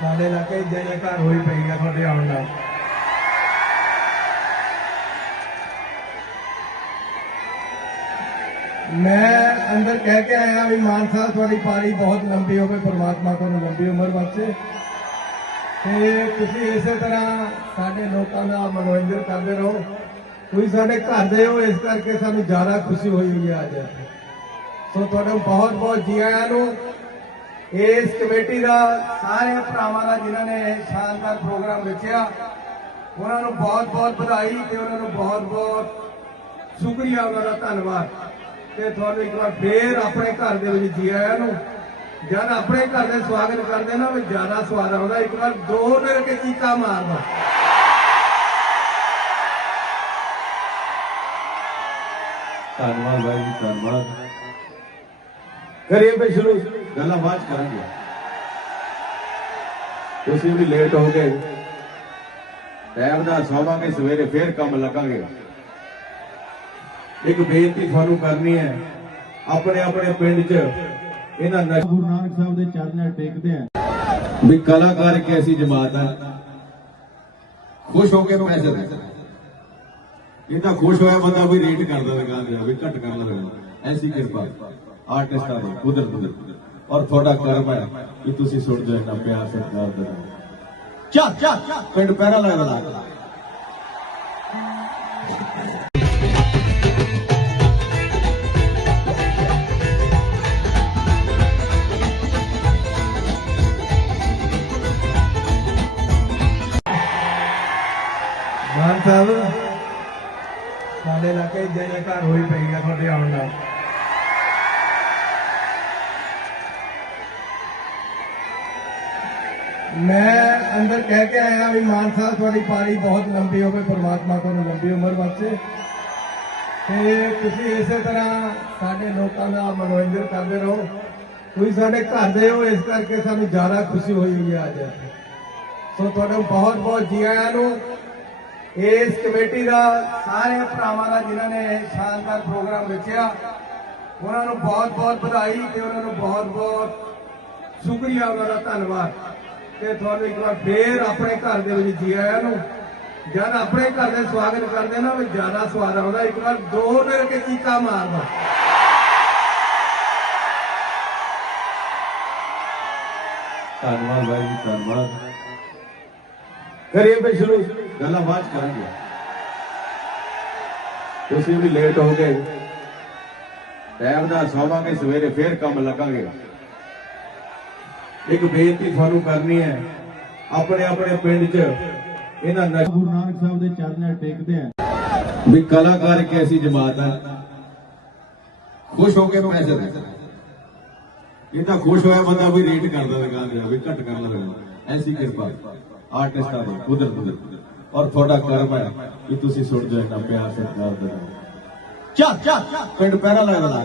ਸਾਡੇ ਇਲਾਕੇ ਜੈ ਘਰ ਹੋਈ ਪਈ ਆ ਤੁਹਾਡੇ ਆਉਣ ਨਾਲ। ਮੈਂ ਅੰਦਰ ਕਹਿ ਕੇ ਆਇਆ ਵੀ ਮਾਨ ਸਾਹਿਬ, ਤੁਹਾਡੀ ਪਾਰੀ ਬਹੁਤ ਲੰਬੀ ਹੋਵੇ ਪਰਮਾਤਮਾ ਤੁਹਾਨੂੰ ਲੰਬੀ ਉਮਰ ਬਖਸ਼ੇ। ਤੇ ਤੁਸੀਂ ਇਸੇ ਤਰ੍ਹਾਂ ਸਾਡੇ ਲੋਕਾਂ ਦਾ ਮਨੋਰੰਜਨ ਕਰਦੇ ਰਹੋ। ਤੁਸੀਂ ਸਾਡੇ ਘਰ ਦੇ ਹੋ, ਇਸ ਕਰਕੇ ਸਾਨੂੰ ਜ਼ਿਆਦਾ ਖੁਸ਼ੀ ਹੋਈ ਹੋਈ ਹੈ ਅੱਜ। ਸੋ ਤੁਹਾਨੂੰ ਬਹੁਤ ਬਹੁਤ ਜੀ ਆਇਆਂ ਨੂੰ ਇਸ ਕਮੇਟੀ ਦਾ ਸਾਰੇ ਭਰਾਵਾਂ ਦਾ ਜਿਨ੍ਹਾਂ ਨੇ ਸ਼ਾਨਦਾਰ ਪ੍ਰੋਗਰਾਮ ਰਚਿਆ, ਉਹਨਾਂ ਨੂੰ ਬਹੁਤ ਬਹੁਤ ਵਧਾਈ ਤੇ ਉਹਨਾਂ ਨੂੰ ਬਹੁਤ ਬਹੁਤ ਸ਼ੁਕਰੀਆ, ਉਹਨਾਂ ਦਾ ਧੰਨਵਾਦ। ਤੇ ਤੁਹਾਨੂੰ ਇੱਕ ਵਾਰ ਫੇਰ ਆਪਣੇ ਘਰ ਦੇ ਵਿੱਚ ਜੀ ਆਇਆਂ ਨੂੰ, ਜਦ ਆਪਣੇ ਘਰ ਦੇ ਸਵਾਗਤ ਕਰਦੇ ਨਾ, ਵੀ ਜ਼ਿਆਦਾ ਸਵਾਦ ਆਉਂਦਾ, ਇੱਕ ਵਾਰ ਦੋ ਮਿਲ ਕੇ ਚੀਕਾ ਮਾਰਦਾ ਧੰਨਵਾਦ ਭਾਈ ਧੰਨਵਾਦ ਕਰੀਏ ਫਿਰ ਸ਼ੁਰੂ। ਗੱਲਾਂ ਬਾਅਦ ਕਰਾਂਗੇ। ਤੁਸੀਂ ਵੀ ਲੇਟ ਹੋ ਗਏ। ਟਾਈਮ ਦਾ ਸੌਵਾਂਗੇ ਸਵੇਰੇ ਫੇਰ ਕੰਮ ਲੱਗਾਂਗੇ। ਇੱਕ ਬੇਨਤੀ ਤੁਹਾਨੂੰ ਕਰਨੀ ਹੈ ਆਪਣੇ ਆਪਣੇ ਪਿੰਡ 'ਚ ਇਹਨਾਂ ਗੁਰੂ ਨਾਨਕ ਸਾਹਿਬ ਦੇ ਚਰਨਾਂ ਟੇਕਦੇ ਆ। ਵੀ ਕਲਾਕਾਰ ਇੱਕ ਐਸੀ ਜਮਾਤ ਹੈ ਖੁਸ਼ ਹੋ ਕੇ ਪੈਸੇ ਦੇ ਇਹ ਤਾਂ ਖੁਸ਼ ਹੋਇਆ ਬੰਦਾ ਵੀ ਰੇਟ ਕਰਦਾ ਲਗਾ ਰਿਹਾ ਵੀ ਘੱਟ ਕਰ ਲਗਾ ਐਸੀ ਕਿਰਪਾ। ਆਰਟਿਸਟਾਂ ਦੀ ਕੁਦਰਤ ਦੀ। ਔਰ ਤੁਹਾਡਾ ਕਰਮ ਹੈ ਕਿ ਤੁਸੀਂ ਸੁਣ ਜੋ ਇੰਨਾ ਪਿਆਰ ਸਤਿਕਾਰ ਦੇ ਚਾ ਚਾ ਪਿੰਡ ਪੈਰਾ ਲੱਗਦਾ ਮਾਨ ਸਾਹਿਬ ਸਾਡੇ ਇਲਾਕੇ ਜੈ ਜੈਕਾਰ ਹੋਈ ਪਈ ਆ ਤੁਹਾਡੇ ਆਉਣ ਨਾਲ ਮੈਂ ਅੰਦਰ ਕਹਿ ਕੇ ਆਇਆ ਵੀ ਮਾਨ ਸਾਹਿਬ, ਤੁਹਾਡੀ ਪਾਰੀ ਬਹੁਤ ਲੰਬੀ ਹੋਵੇ ਪਰਮਾਤਮਾ ਤੁਹਾਨੂੰ ਲੰਬੀ ਉਮਰ ਬਖਸ਼ੇ। ਤੇ ਤੁਸੀਂ ਇਸੇ ਤਰ੍ਹਾਂ ਸਾਡੇ ਲੋਕਾਂ ਦਾ ਮਨੋਰੰਜਨ ਕਰਦੇ ਰਹੋ। ਤੁਸੀਂ ਸਾਡੇ ਘਰ ਦੇ ਹੋ, ਇਸ ਕਰਕੇ ਸਾਨੂੰ ਜ਼ਿਆਦਾ ਖੁਸ਼ੀ ਹੋਈ ਹੋਈ ਹੈ ਅੱਜ। ਸੋ ਤੁਹਾਨੂੰ ਬਹੁਤ ਬਹੁਤ ਜੀ ਆਇਆਂ ਨੂੰ, ਇਸ ਕਮੇਟੀ ਦਾ ਸਾਰੇ ਭਰਾਵਾਂ ਦਾ ਜਿਨ੍ਹਾਂ ਨੇ ਸ਼ਾਨਦਾਰ ਪ੍ਰੋਗਰਾਮ ਰਚਿਆ, ਉਹਨਾਂ ਨੂੰ ਬਹੁਤ ਬਹੁਤ ਵਧਾਈ ਤੇ ਉਹਨਾਂ ਨੂੰ ਬਹੁਤ ਬਹੁਤ ਸ਼ੁਕਰੀਆ, ਉਹਨਾਂ ਦਾ ਧੰਨਵਾਦ। ਤੇ ਤੁਹਾਨੂੰ ਇੱਕ ਵਾਰ ਫੇਰ ਆਪਣੇ ਘਰ ਦੇ ਵਿੱਚ ਜੀ ਆਇਆਂ ਨੂੰ ਜਦ ਆਪਣੇ ਘਰ ਦੇ ਸਵਾਗਤ ਕਰਦੇ ਨਾ, ਵੀ ਜ਼ਿਆਦਾ ਸਵਾਦ ਆਉਂਦਾ। ਇੱਕ ਵਾਰ ਦੋ ਮਿਲ ਕੇ ਚੀਕਾ ਮਾਰਦਾ। ਧੰਨਵਾਦ ਭਾਈ ਧੰਨਵਾਦ। ਕਰੀਏ ਫਿਰ ਸ਼ੁਰੂ ਗੱਲਾਂ ਬਾਅਦ 'ਚ ਕਰਾਂਗੇ। ਤੁਸੀਂ ਵੀ ਲੇਟ ਹੋ ਗਏ। ਟਾਈਮ ਦਾ ਸੌਵਾਂਗੇ, ਸਵੇਰੇ ਫੇਰ ਕੰਮ ਲੱਗਾਂਗੇ। ਇੱਕ ਬੇਨਤੀ ਤੁਹਾਨੂੰ ਕਰਨੀ ਹੈ। ਆਪਣੇ ਆਪਣੇ ਪਿੰਡ 'ਚ ਇਹਨਾਂ ਗੁਰੂ ਨਾਨਕ ਸਾਹਿਬ ਦੇ ਚਰਨਾਂ ਟੇਕਦੇ ਆ। ਵੀ ਕਲਾਕਾਰ ਇੱਕ ਐਸੀ ਜਮਾਤ ਹੈ ਖੁਸ਼ ਹੋ ਕੇ ਪੈਸੇ ਦੇ ਤਾਂ ਖੁਸ਼ ਹੋਇਆ ਬੰਦਾ ਵੀ ਰੇਟ ਕਰਦਾ ਲਗਾ ਰਿਹਾ ਵੀ ਘੱਟ ਕਰ ਲਗਾ ਐਸੀ ਕਿਰਪਾ। ਆਰਟਿਸਟਾਂ ਦੀ ਕੁਦਰਤ ਦੀ ਔਰ ਤੁਹਾਡਾ ਕਰਮ ਹੈ ਕਿ ਤੁਸੀਂ ਸੁਣ ਜੋ ਇੰਨਾ ਪਿਆਰ ਸਤਿਕਾਰ ਦੇ ਚਾ ਚਾ ਪਿੰਡ ਪੈਰਾ ਲੱਗਦਾ